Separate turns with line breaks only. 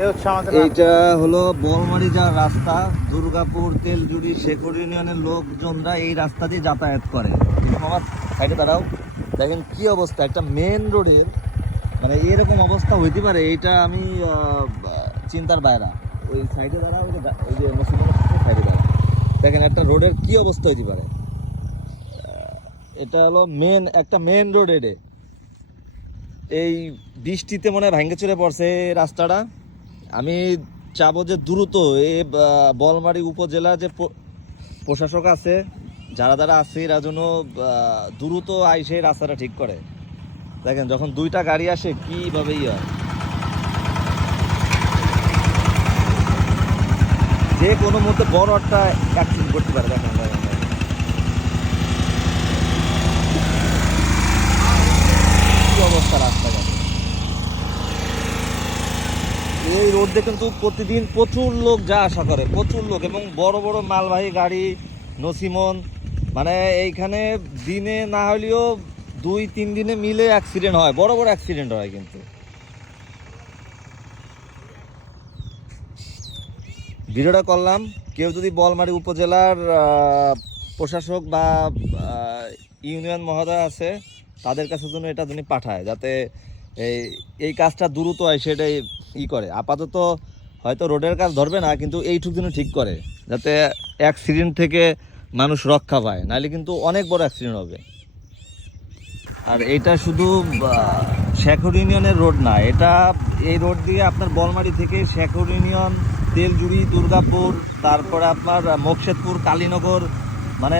এইটা হলো বলমারি যাওয়ার রাস্তা, দুর্গাপুর, তেলজুড়ি, শেখর ইউনিয়নের লোকজনরা এই রাস্তা দিয়ে যাতায়াত করে। আমার সাইডে দাঁড়াও, দেখেন কি অবস্থা, একটা মেন রোডের মানে এরকম অবস্থা হইতে পারে, এইটা আমি চিন্তার বাইরা। ওই সাইডে দাঁড়াও, ওই যে মুসলমানের সাইডে দাঁড়াও। দেখেন একটা রোডের কি অবস্থা হইতে পারে। এটা হলো মেন একটা মেন রোড এডে এই বৃষ্টিতে মনে হয় ভাঙ্গে চড়ে পড়ছে রাস্তাটা। আমি চাবো যে দ্রুত এই বলমারি উপজেলা যে প্রশাসক আছে, যারা যারা আছে, এরা যেন দ্রুত আইসে রাস্তাটা ঠিক করে। দেখেন, যখন দুইটা গাড়ি আসে, কীভাবে ইয়ে হয়। যে কোনো মুহূর্তে বড় একটা অ্যাক্সিডেন্ট করতে পারে, দেখেন অবস্থা রাস্তাঘাটে। এই রোডে কিন্তু প্রতিদিন প্রচুর লোক যা আসা করে, প্রচুর লোক এবং বড় বড় মালবাহী গাড়ি, নসিমন মানে এইখানে দিনে না হলেও দুই, তিন দিনে মিলে অ্যাক্সিডেন্ট হয়, বড় বড় অ্যাক্সিডেন্ট হয় কিন্তু। ভিডিওটা করলাম, কেউ যদি বলমারি উপজেলার প্রশাসক বা ইউনিয়ন মহোদয় আছে, তাদের কাছে জন্য এটা যিনি পাঠায়, যাতে এই এই কাজটা দ্রুত হয়, সেটাই ই করে। আপাতত হয়তো রোডের কাজ ধরবে না, কিন্তু এইটুকু যেন ঠিক করে, যাতে অ্যাক্সিডেন্ট থেকে মানুষ রক্ষা পায়। নাহলে কিন্তু অনেক বড় অ্যাক্সিডেন্ট হবে। আর এটা শুধু শেখর ইউনিয়নের রোড না, এটা এই রোড দিয়ে আপনার বলমারি থেকে শেখর ইউনিয়ন, তেলজুড়ি, দুর্গাপুর, তারপরে আপনার মোকশেদপুর, কালীনগর মানে